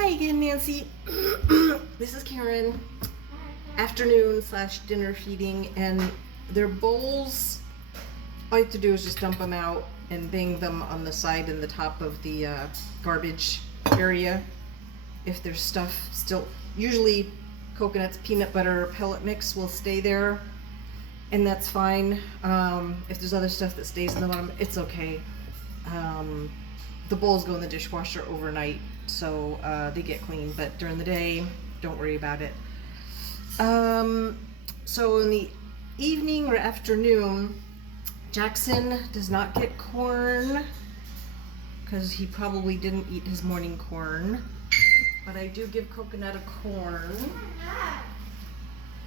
Hi again, Nancy. This is Karen. Afternoon / dinner feeding, and their bowls, all you have to do is just dump them out and bang them on the side and the top of the garbage area. If there's stuff still, usually coconuts, peanut butter, pellet mix will stay there, and that's fine. If there's other stuff that stays in the bottom, it's okay. The bowls go in the dishwasher overnight, so they get clean, but during the day, don't worry about it. So in the evening or afternoon, Jackson does not get corn because he probably didn't eat his morning corn, but I do give Coconut a corn.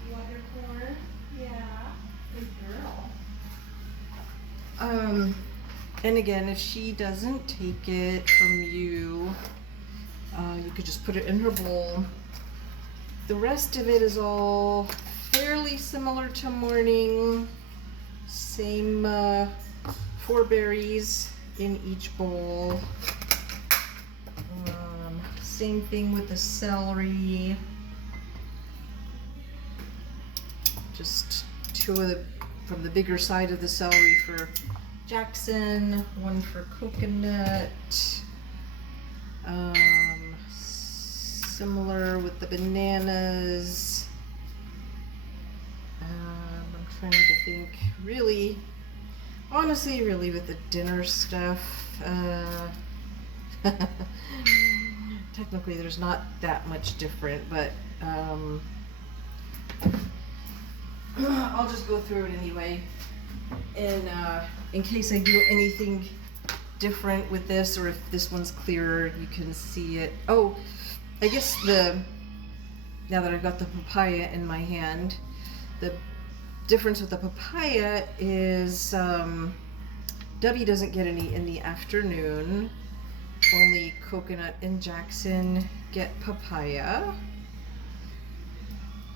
You want your corn? Yeah, good girl. And again, if she doesn't take it from you, you could just put it in her bowl. The rest of it is all fairly similar to morning. Same 4 berries in each bowl. Same thing with the celery. Just 2 of the from the bigger side of the celery for Jackson, 1 for Coconut. Similar with the bananas. I'm trying to think, really, honestly, really with the dinner stuff, technically there's not that much different, but I'll just go through it anyway. And in case I do anything different with this, or if this one's clearer, you can see it. Oh, I guess now that I've got the papaya in my hand, the difference with the papaya is Debbie doesn't get any in the afternoon. Only Coconut and Jackson get papaya.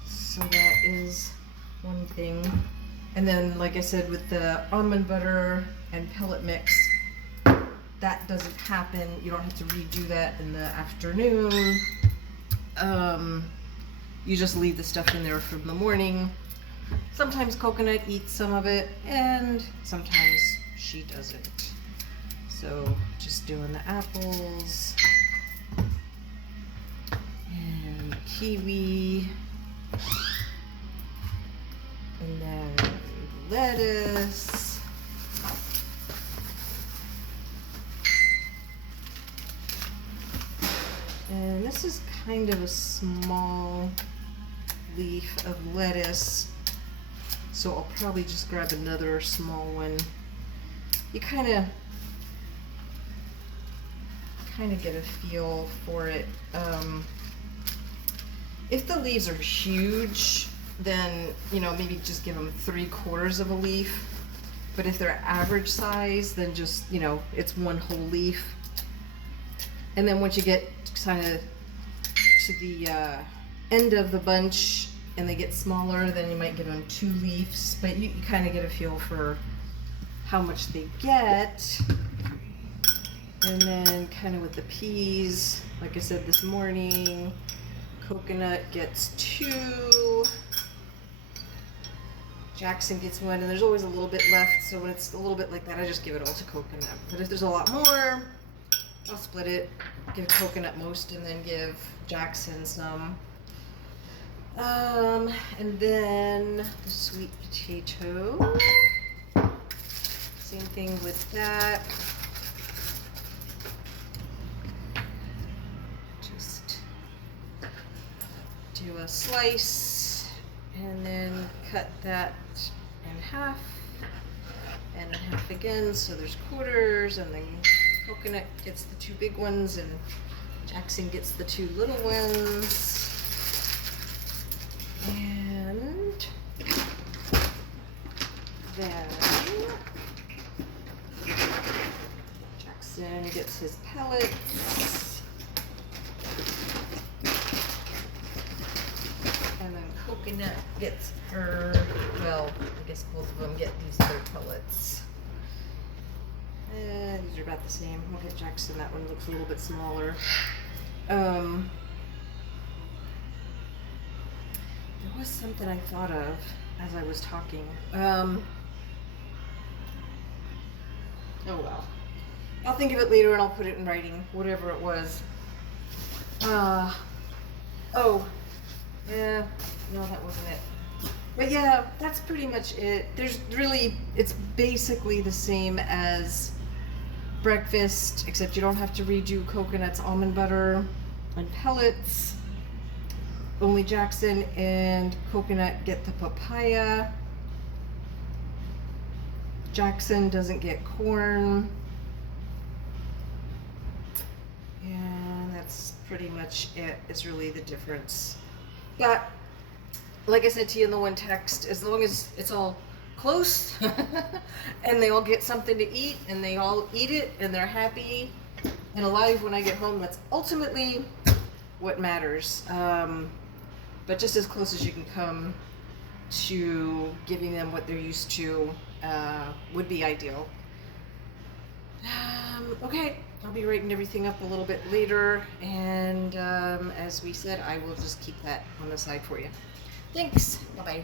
So that is one thing. And then, like I said, with the almond butter and pellet mix, that doesn't happen. You don't have to redo that in the afternoon. You just leave the stuff in there from the morning. Sometimes Coconut eats some of it, and sometimes she doesn't. So just doing the apples and kiwi, and then lettuce. And this is kind of a small leaf of lettuce, so I'll probably just grab another small one. You kind of get a feel for it. If the leaves are huge, then maybe just give them 3/4 of a leaf. But if they're average size, then just it's 1 whole leaf. And then once you get kind of to the end of the bunch and they get smaller, then you might give them 2 leaves. But you kind of get a feel for how much they get. And then kind of with the peas, like I said this morning, Coconut gets 2. Jackson gets 1, and there's always a little bit left, so when it's a little bit like that, I just give it all to Coconut. But if there's a lot more, I'll split it, give Coconut most, and then give Jackson some. And then the sweet potato. Same thing with that. Just do a slice, and then cut that in half, and in half again, so there's quarters, and then Coconut gets the 2 big ones, and Jackson gets the 2 little ones. And then Jackson gets his pellets. And then Coconut gets her, well, I guess both of them get these other pellets. These are about the same. We'll get Jackson, that one looks a little bit smaller. There was something I thought of as I was talking. Oh well. I'll think of it later and I'll put it in writing, whatever it was. Oh, yeah, no, that wasn't it. But yeah, that's pretty much it. There's really, it's basically the same as breakfast, except you don't have to redo coconuts, almond butter, and pellets. Only Jackson and Coconut get the papaya. Jackson doesn't get corn. And that's pretty much it. It's really the difference. But like I said to you in the one text, as long as it's all close and they all get something to eat and they all eat it and they're happy and alive when I get home, that's ultimately what matters. But just as close as you can come to giving them what they're used to would be ideal. Okay, I'll be writing everything up a little bit later, and as we said, I will just keep that on the side for you. Thanks. Bye-bye.